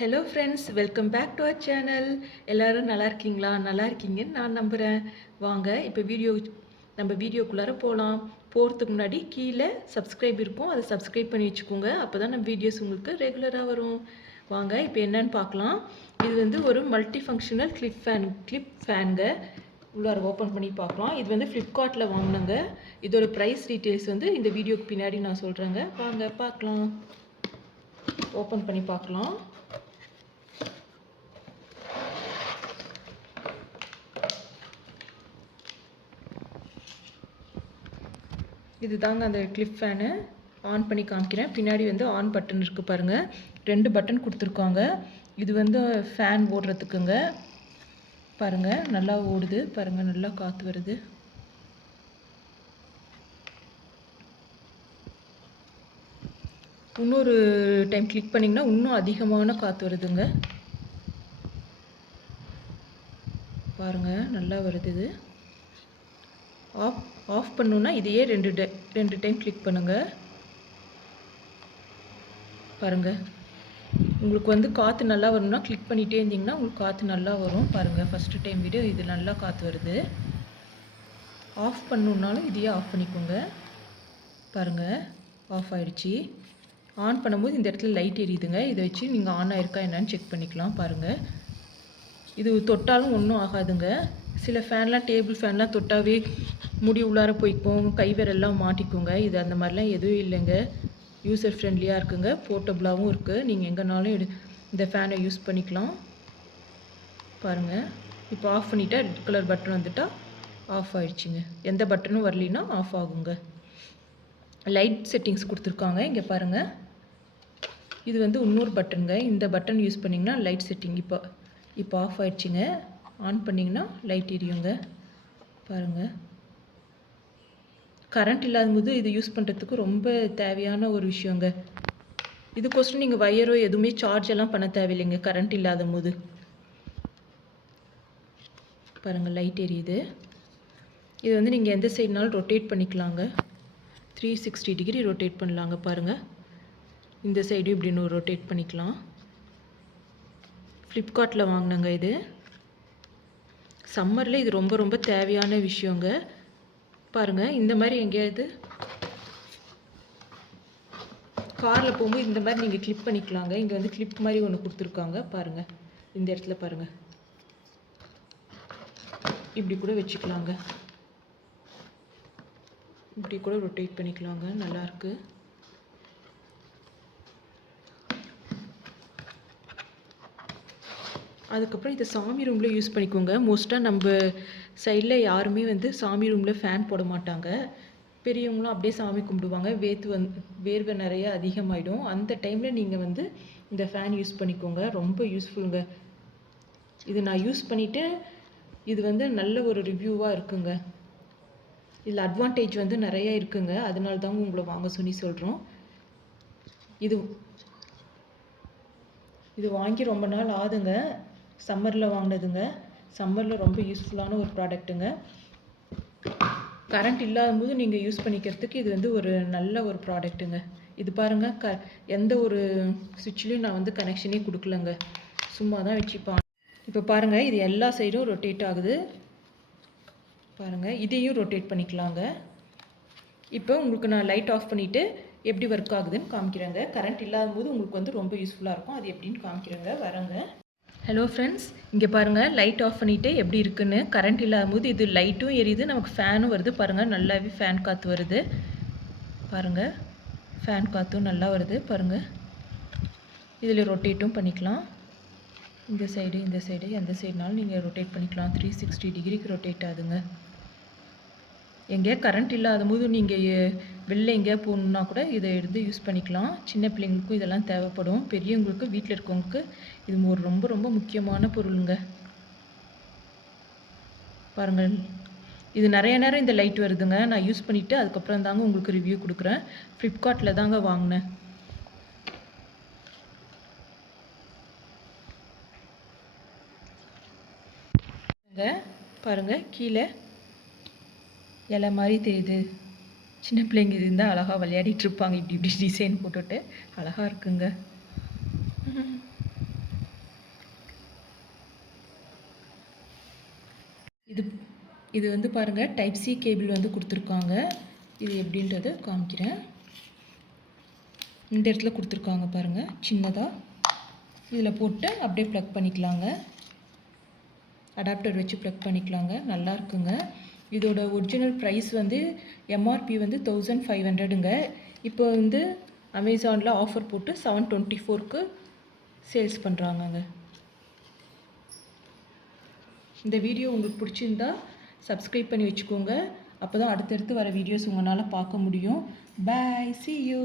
Hello friends, welcome back to our channel. எல்லோரும் நல்லா இருக்கீங்களா? நல்லா இருக்கீங்கன்னு நான் நம்புகிறேன். வாங்க இப்போ நம்ம வீடியோக்குள்ளார போகலாம். போகிறதுக்கு முன்னாடி கீழே சப்ஸ்கிரைப் இருக்கும், அதை சப்ஸ்கிரைப் பண்ணி வச்சுக்கோங்க. அப்போ தான் நம்ம வீடியோஸ் உங்களுக்கு ரெகுலராக வரும். வாங்க இப்போ என்னன்னு பார்க்கலாம். இது வந்து ஒரு மல்டி ஃபங்க்ஷனல் கிளிப் ஃபேனுங்க. உள்ளார ஓப்பன் பண்ணி பார்க்கலாம். இது வந்து ஃப்ளிப்கார்ட்டில் வாங்கினேங்க. இதோட ப்ரைஸ் டீட்டெயில்ஸ் வந்து இந்த வீடியோக்கு பின்னாடி நான் சொல்கிறேங்க. வாங்க பார்க்கலாம். ஓப்பன் பண்ணி பார்க்கலாம். இது தாங்க அந்த கிளிப் ஃபேனு. ஆன் பண்ணி காமிக்கிறேன். பின்னாடி வந்து ஆன் பட்டன் இருக்குது பாருங்கள். 2 பட்டன் கொடுத்துருக்காங்க. இது வந்து ஃபேன் ஓடுறதுக்குங்க. பாருங்கள், நல்லா ஓடுது பாருங்கள், நல்லா காற்று வருது. இன்னொரு டைம் கிளிக் பண்ணிங்கன்னா இன்னும் அதிகமான காற்று வருதுங்க. பாருங்கள், நல்லா வருது. இது ஆஃப் பண்ணணுன்னா இதையே ரெண்டு டைம் கிளிக் பண்ணுங்கள். பாருங்கள், உங்களுக்கு வந்து காற்று நல்லா வரணும்னா கிளிக் பண்ணிகிட்டே இருந்தீங்கன்னா உங்களுக்கு காற்று நல்லா வரும். பாருங்கள், ஃபஸ்ட்டு டைம் விட இது நல்லா காற்று வருது. ஆஃப் பண்ணணுன்னாலும் இதையே ஆஃப் பண்ணிக்கோங்க. பாருங்கள், ஆஃப் ஆகிடுச்சி. ஆன் பண்ணும்போது இந்த இடத்துல லைட் எரியுதுங்க. இதை வச்சு நீங்கள் ஆன் ஆகிருக்கா என்னன்னு செக் பண்ணிக்கலாம். பாருங்கள், இது தொட்டாலும் ஒன்றும் ஆகாதுங்க. சில ஃபேன்லாம், டேபிள் ஃபேன்லாம் தொட்டாவே முடி உள்ளார போய்க்கும், கை விரல்லாம் மாட்டிக்குங்க. இது அந்த மாதிரிலாம் எதுவும் இல்லைங்க. யூசர் ஃப்ரெண்ட்லியாக இருக்குங்க. போர்ட்டபுளாகவும் இருக்குது. நீங்கள் எங்கேனாலும் இந்த ஃபேனை யூஸ் பண்ணிக்கலாம். பாருங்கள், இப்போ ஆஃப் பண்ணிவிட்டா ரெட் கலர் பட்டன் வந்துட்டால் ஆஃப் ஆகிடுச்சிங்க. எந்த பட்டனும் வரலின்னா ஆஃப் ஆகுங்க. லைட் செட்டிங்ஸ் கொடுத்துருக்காங்க. இங்கே பாருங்கள், இது வந்து இன்னொரு பட்டனுங்க. இந்த பட்டன் யூஸ் பண்ணிங்கன்னா லைட் செட்டிங் இப்போ ஆஃப் ஆகிடுச்சிங்க. ஆன் பண்ணிங்கன்னா லைட் எரியுங்க. பாருங்கள், கரண்ட் இல்லாத போது இது யூஸ் பண்ணுறதுக்கு ரொம்ப தேவையான ஒரு விஷயங்க. இதுக்கோசரம் நீங்கள் வயரோ எதுவுமே சார்ஜ் எல்லாம் பண்ண தேவையில்லைங்க கரண்ட் இல்லாத போது. பாருங்கள், லைட் எரியுது. இது வந்து நீங்கள் எந்த சைடுனாலும் ரொட்டேட் பண்ணிக்கலாங்க. 360 டிகிரி ரொட்டேட் பண்ணலாங்க. பாருங்கள், இந்த சைடும் இப்படின்னு ரொட்டேட் பண்ணிக்கலாம். ஃப்ளிப்கார்ட்டில் வாங்கினாங்க. இது சம்மரில் இது ரொம்ப ரொம்ப தேவையான விஷயங்க. பாருங்கள், இந்த மாதிரி எங்கேயாவது காரில் போகும்போது இந்த மாதிரி நீங்கள் கிளிப் பண்ணிக்கலாங்க. இங்கே வந்து கிளிப் மாதிரி ஒன்று கொடுத்துருக்காங்க. பாருங்கள், இந்த இடத்துல பாருங்கள், இப்படி கூட வச்சுக்கலாங்க. இப்படி கூட ரொட்டேட் பண்ணிக்கலாங்க. நல்லாயிருக்கு. அதுக்கப்புறம் இதை சாமி ரூமில் யூஸ் பண்ணிக்கோங்க. மோஸ்ட்டாக நம்ம சைடில் யாருமே வந்து சாமி ரூமில் ஃபேன் போட மாட்டாங்க. பெரியவங்களும் அப்படியே சாமி கும்பிடுவாங்க. வேர்வை நிறைய அதிகமாகிடும். அந்த டைமில் நீங்கள் வந்து இந்த ஃபேன் யூஸ் பண்ணிக்கோங்க. ரொம்ப யூஸ்ஃபுல்லுங்க. இது நான் யூஸ் பண்ணிவிட்டு இது வந்து நல்ல ஒரு ரிவ்யூவாக இருக்குங்க. இதில் அட்வான்டேஜ் வந்து நிறைய இருக்குங்க. அதனால தாங்க உங்களை வாங்க சொல்லி சொல்கிறோம். இது வாங்கி ரொம்ப நாள் ஆகுதுங்க. சம்மரில் வாங்கினதுங்க. சம்மரில் ரொம்ப யூஸ்ஃபுல்லான ஒரு ப்ராடக்ட்டுங்க. கரண்ட் இல்லாத போது நீங்கள் யூஸ் பண்ணிக்கிறதுக்கு இது வந்து ஒரு நல்ல ஒரு ப்ராடக்ட்டுங்க. இது பாருங்கள், எந்த ஒரு சுவிட்ச்லேயும் நான் வந்து கனெக்ஷனே கொடுக்கலங்க. சும்மா தான் வச்சுப்பான். இப்போ பாருங்கள், இது எல்லா சைடும் ரொட்டேட் ஆகுது. பாருங்கள், இதையும் ரொட்டேட் பண்ணிக்கலாங்க. இப்போ உங்களுக்கு நான் லைட் ஆஃப் பண்ணிவிட்டு எப்படி ஒர்க் ஆகுதுன்னு காமிக்கிறேங்க. கரண்ட் இல்லாத போது உங்களுக்கு வந்து ரொம்ப யூஸ்ஃபுல்லாக இருக்கும். அது எப்படின்னு காமிக்கிறேங்க. வரேங்க. ஹலோ ஃப்ரெண்ட்ஸ், இங்கே பாருங்கள், லைட் ஆஃப் பண்ணிவிட்டு எப்படி இருக்குன்னு. கரண்ட் இல்லாத போது இது லைட்டும் எரியுது, நமக்கு ஃபேனும் வருது. பாருங்கள், நல்லாவே ஃபேன் காற்று வருது. பாருங்கள், ஃபேன் காற்றும் நல்லா வருது. பாருங்கள், இதில் ரொட்டேட்டும் பண்ணிக்கலாம். இந்த சைடு எந்த சைடுனாலும் நீங்கள் ரொட்டேட் பண்ணிக்கலாம். 360 டிகிரிக்கு ரொட்டேட் ஆகுதுங்க. எங்கேயா கரண்ட் இல்லாத போது நீங்கள் வெளில எங்கேயா போகணுன்னா கூட இதை எடுத்து யூஸ் பண்ணிக்கலாம். சின்ன பிள்ளைங்களுக்கும் இதெல்லாம் தேவைப்படும். பெரியவங்களுக்கு, வீட்டில் இருக்கவங்களுக்கு இது ஒரு ரொம்ப ரொம்ப முக்கியமான பொருளுங்க. பாருங்கள், இது நிறைய நேரம் இந்த லைட் வருதுங்க. நான் யூஸ் பண்ணிவிட்டு அதுக்கப்புறம் தாங்க உங்களுக்கு ரிவ்யூ கொடுக்குறேன். ஃப்ளிப்கார்ட்டில் தாங்க வாங்கினேன். பாருங்கள், கீழே இலை மாதிரி தெரியுது. சின்ன பிள்ளைங்க இது இருந்தால் அழகாக விளையாடிட்டு இருப்பாங்க. இப்படி டிசைன் போட்டுட்டு அழகாக இருக்குங்க. இது இது வந்து பாருங்கள் டைப் சி கேபிள் வந்து கொடுத்துருக்காங்க. இது எப்படின்றத காமிக்கிறேன். இந்த இடத்துல கொடுத்துருக்காங்க பாருங்கள் சின்னதாக. இதில் போட்டு அப்படியே ப்ளக் பண்ணிக்கலாங்க. அடாப்டர் வச்சு ப்ளக் பண்ணிக்கலாங்க. நல்லா இருக்குங்க. இதோட ஒரிஜினல் ப்ரைஸ் வந்து எம்ஆர்பி வந்து 1500ங்க. இப்போ வந்து அமேசானில் ஆஃபர் போட்டு 724க்கு சேல்ஸ் பண்ணுறாங்கங்க. இந்த வீடியோ உங்களுக்கு பிடிச்சிருந்தா சப்ஸ்கிரைப் பண்ணி வச்சுக்கோங்க. அப்போ தான் அடுத்தடுத்து வர வீடியோஸ் உங்களால் பார்க்க முடியும். பாய், see you.